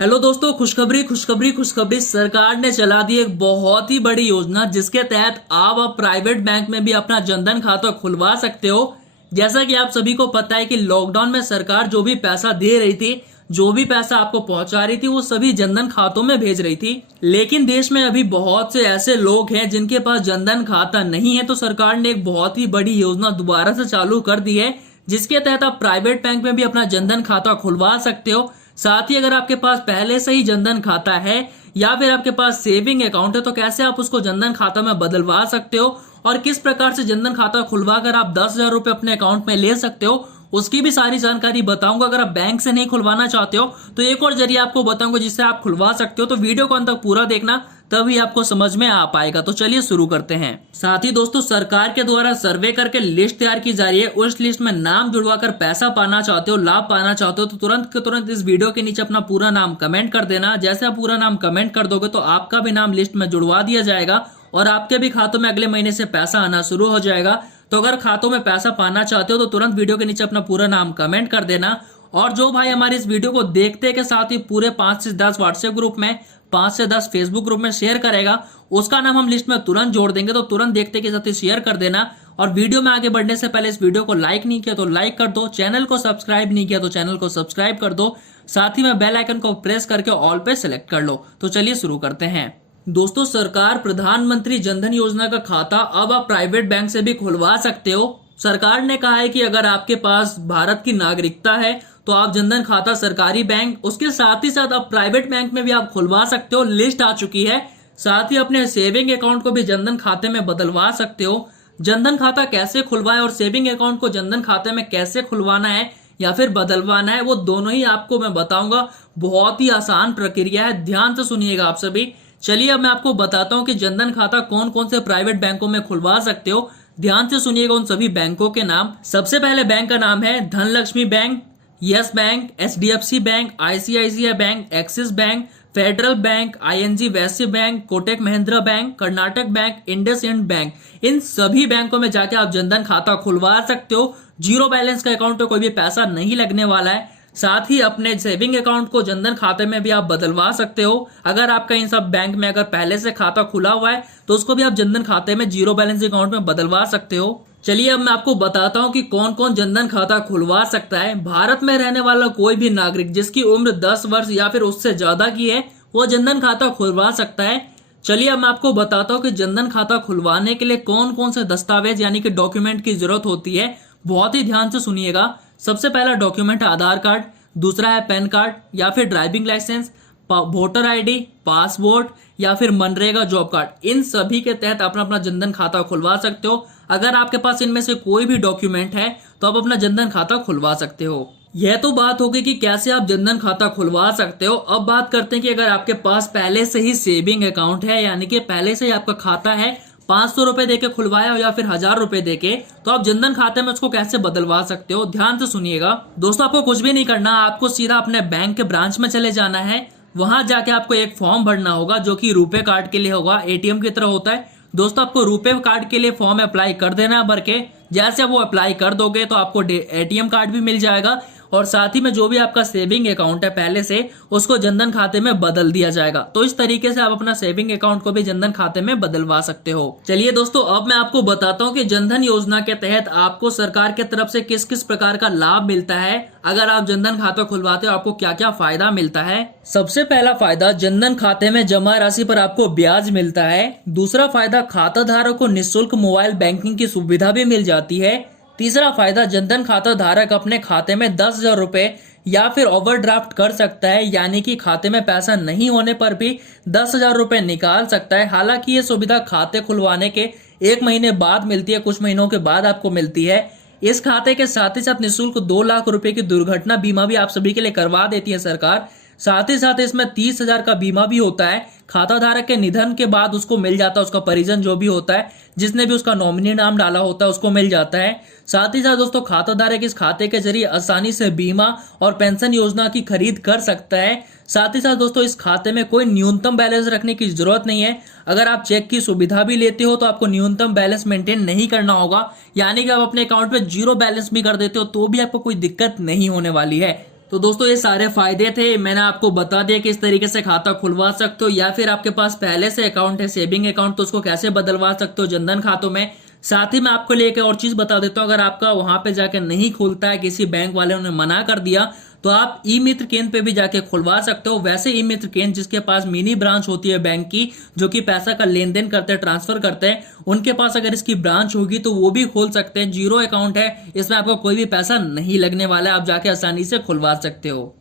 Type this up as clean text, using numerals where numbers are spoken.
Hello दोस्तों, खुशखबरी खुशखबरी खुशखबरी। सरकार ने चला दी एक बहुत ही बड़ी योजना जिसके तहत आप अब प्राइवेट बैंक में भी अपना जनधन खाता खुलवा सकते हो। जैसा कि आप सभी को पता है कि लॉकडाउन में सरकार जो भी पैसा दे रही थी, जो भी पैसा आपको पहुंचा रही थी, वो सभी जनधन खातों में भेज रही थी। लेकिन देश में अभी बहुत से ऐसे लोग हैं जिनके पास जनधन खाता नहीं है, तो सरकार ने एक बहुत ही बड़ी योजना दोबारा से चालू कर दी है जिसके तहत आप प्राइवेट बैंक में भी अपना जनधन खाता खुलवा सकते हो। साथ ही अगर आपके पास पहले से ही जनधन खाता है या फिर आपके पास सेविंग अकाउंट है, तो कैसे आप उसको जनधन खाता में बदलवा सकते हो और किस प्रकार से जनधन खाता खुलवा कर आप 10,000 रुपए अपने अकाउंट में ले सकते हो, उसकी भी सारी जानकारी बताऊंगा। अगर आप बैंक से नहीं खुलवाना चाहते हो तो एक और जरिए आपको बताऊंगा जिससे आप खुलवा सकते हो। तो वीडियो को अंत तक पूरा देखना, तभी आपको समझ में आ पाएगा। तो चलिए शुरू करते हैं। साथ ही दोस्तों, सरकार के द्वारा सर्वे करके लिस्ट तैयार की जा रही है। उस लिस्ट में नाम जुड़वाकर पैसा पाना चाहते हो, लाभ पाना चाहते हो, तो तुरंत के तुरंत इस वीडियो के नीचे अपना पूरा नाम कमेंट कर देना। जैसे आप पूरा नाम कमेंट कर दोगे तो आपका भी नाम लिस्ट में जुड़वा दिया जाएगा और आपके भी खातों में अगले महीने से पैसा आना शुरू हो जाएगा। तो अगर खातों में पैसा पाना चाहते हो तो तुरंत वीडियो के नीचे अपना पूरा नाम कमेंट कर देना। और जो भाई हमारी इस वीडियो को देखते के साथ ही पूरे 5 से 10 व्हाट्सएप ग्रुप में, 5 से 10 फेसबुक ग्रुप में शेयर करेगा, उसका नाम हम लिस्ट में तुरंत जोड़ देंगे। तो तुरंत देखते के साथ ही शेयर कर देना। और वीडियो में आगे बढ़ने से पहले इस वीडियो को लाइक नहीं किया तो लाइक कर दो, चैनल को सब्सक्राइब नहीं किया तो चैनल को सब्सक्राइब कर दो, साथ ही में बेल आइकन को प्रेस करके ऑल पे सिलेक्ट कर लो। तो चलिए शुरू करते हैं। दोस्तों, सरकार प्रधानमंत्री जनधन योजना का खाता अब आप प्राइवेट बैंक से भी खुलवा सकते हो। सरकार ने कहा है कि अगर आपके पास भारत की नागरिकता है तो आप जनधन खाता सरकारी बैंक, उसके साथ ही साथ आप प्राइवेट बैंक में भी आप खुलवा सकते हो। लिस्ट आ चुकी है। साथ ही अपने सेविंग अकाउंट को भी जनधन खाते में बदलवा सकते हो। जनधन खाता कैसे खुलवाएं और सेविंग अकाउंट को जनधन खाते में कैसे खुलवाना है या फिर बदलवाना है, वो दोनों ही आपको मैं बताऊंगा। बहुत ही आसान प्रक्रिया है, ध्यान से सुनिएगा आप सभी। चलिए अब मैं आपको बताता हूं कि जनधन खाता कौन कौन से प्राइवेट बैंकों में खुलवा सकते हो। ध्यान से सुनिएगा उन सभी बैंकों के नाम। सबसे पहले बैंक का नाम है Dhanlaxmi bank, Yes bank, HDFC bank, ICICI bank, Axis bank, Federal bank, ING Vysya bank, Kotak Mahindra bank, Karnataka bank, IndusInd bank. इन सभी बैंकों में जाके आप जनधन खाता खुलवा सकते हो। जीरो बैलेंस का अकाउंट पे कोई भी पैसा नहीं लगने वाला है। साथ ही अपने सेविंग अकाउंट को जनधन खाते में भी आप बदलवा सकते हो। अगर आपका इन सब बैंक में अगर पहले से खाता खुला हुआ है तो उसको भी आप जनधन खाते में जीरो बैलेंस अकाउंट में बदलवा सकते हो। चलिए अब मैं आपको बताता हूं कि कौन कौन जनधन खाता खुलवा सकता है। भारत में रहने वाला कोई भी नागरिक जिसकी उम्र 10 वर्ष या फिर उससे ज्यादा की है, वो जनधन खाता खुलवा सकता है। चलिए अब मैं आपको बताता हूँ कि जनधन खाता खुलवाने के लिए कौन कौन से दस्तावेज यानी कि डॉक्यूमेंट की जरूरत होती है। बहुत ही ध्यान से सुनिएगा। सबसे पहला डॉक्यूमेंट है आधार कार्ड, दूसरा है पैन कार्ड या फिर driving licence, voter ID, passport या फिर मनरेगा जॉब कार्ड। इन सभी के तहत अपना अपना जनधन खाता खुलवा सकते हो। अगर आपके पास इनमें से कोई भी डॉक्यूमेंट है तो आप अपना जनधन खाता खुलवा सकते हो। यह तो बात होगी कि कैसे आप जनधन खाता खुलवा सकते हो। अब बात करते हैं कि अगर आपके पास पहले से ही सेविंग अकाउंट है, यानी कि पहले से ही आपका खाता है, 500 रुपए देके खुलवाया हो या फिर 1000 रुपए देके, तो आप जनधन खाते में उसको कैसे बदलवा सकते हो। ध्यान से सुनिएगा दोस्तों, आपको कुछ भी नहीं करना, आपको सीधा अपने बैंक के ब्रांच में चले जाना है। वहां जाके आपको एक फॉर्म भरना होगा जो कि रुपे कार्ड के लिए होगा, एटीएम की तरह होता है। दोस्तों, आपको रुपे कार्ड के लिए फॉर्म अप्लाई कर देना है भर के। जैसे वो अप्लाई कर दोगे तो आपको एटीएम कार्ड भी मिल जाएगा और साथ ही में जो भी आपका सेविंग अकाउंट है पहले से, उसको जनधन खाते में बदल दिया जाएगा। तो इस तरीके से आप अपना सेविंग अकाउंट को भी जनधन खाते में बदलवा सकते हो। चलिए दोस्तों, अब मैं आपको बताता हूँ कि जनधन योजना के तहत आपको सरकार की तरफ से किस किस प्रकार का लाभ मिलता है। अगर आप जनधन खाता खुलवाते हो आपको क्या क्या फायदा मिलता है। सबसे पहला फायदा, जनधन खाते में जमा राशि पर आपको ब्याज मिलता है। दूसरा फायदा, खाता धारक को निःशुल्क मोबाइल बैंकिंग की सुविधा भी मिल जाती है। तीसरा फायदा, जनधन खाता धारक अपने खाते में 10,000 रुपए या फिर ओवरड्राफ्ट कर सकता है, यानी कि खाते में पैसा नहीं होने पर भी 10,000 रुपए निकाल सकता है। हालांकि ये सुविधा खाते खुलवाने के 1 महीने बाद मिलती है, कुछ महीनों के बाद आपको मिलती है। इस खाते के साथ ही साथ निःशुल्क 2 लाख रुपए की दुर्घटना बीमा भी आप सभी के लिए करवा देती है सरकार। साथ ही साथ इसमें 30,000 का बीमा भी होता है। खाता धारक के निधन के बाद उसको मिल जाता है, उसका परिजन जो भी होता है, जिसने भी उसका नॉमिनी नाम डाला होता है, उसको मिल जाता है। साथ ही साथ दोस्तों, खाता धारक इस खाते के जरिए आसानी से बीमा और पेंशन योजना की खरीद कर सकता है। साथ ही साथ दोस्तों, इस खाते में कोई न्यूनतम बैलेंस रखने की जरूरत नहीं है। अगर आप चेक की सुविधा भी लेते हो तो आपको न्यूनतम बैलेंस मेंटेन नहीं करना होगा, यानी कि आप अपने अकाउंट में जीरो बैलेंस भी कर देते हो तो भी आपको कोई दिक्कत नहीं होने वाली है। तो दोस्तों ये सारे फायदे थे, मैंने आपको बता दिया कि इस तरीके से खाता खुलवा सकते हो, या फिर आपके पास पहले से अकाउंट है सेविंग अकाउंट तो उसको कैसे बदलवा सकते हो जनधन खातों में। साथ ही मैं आपको लेके और चीज बता देता हूँ, अगर आपका वहां पे जाके नहीं खुलता है, किसी बैंक वाले ने मना कर दिया, तो आप ई मित्र केंद्र पे भी जाके खुलवा सकते हो। वैसे ई मित्र केंद्र जिसके पास मिनी ब्रांच होती है बैंक की, जो कि पैसा का लेन देन करते हैं, ट्रांसफर करते हैं, उनके पास अगर इसकी ब्रांच होगी तो वो भी खोल सकते हैं। जीरो अकाउंट है, इसमें आपको कोई भी पैसा नहीं लगने वाला है, आप जाके आसानी से खुलवा सकते हो।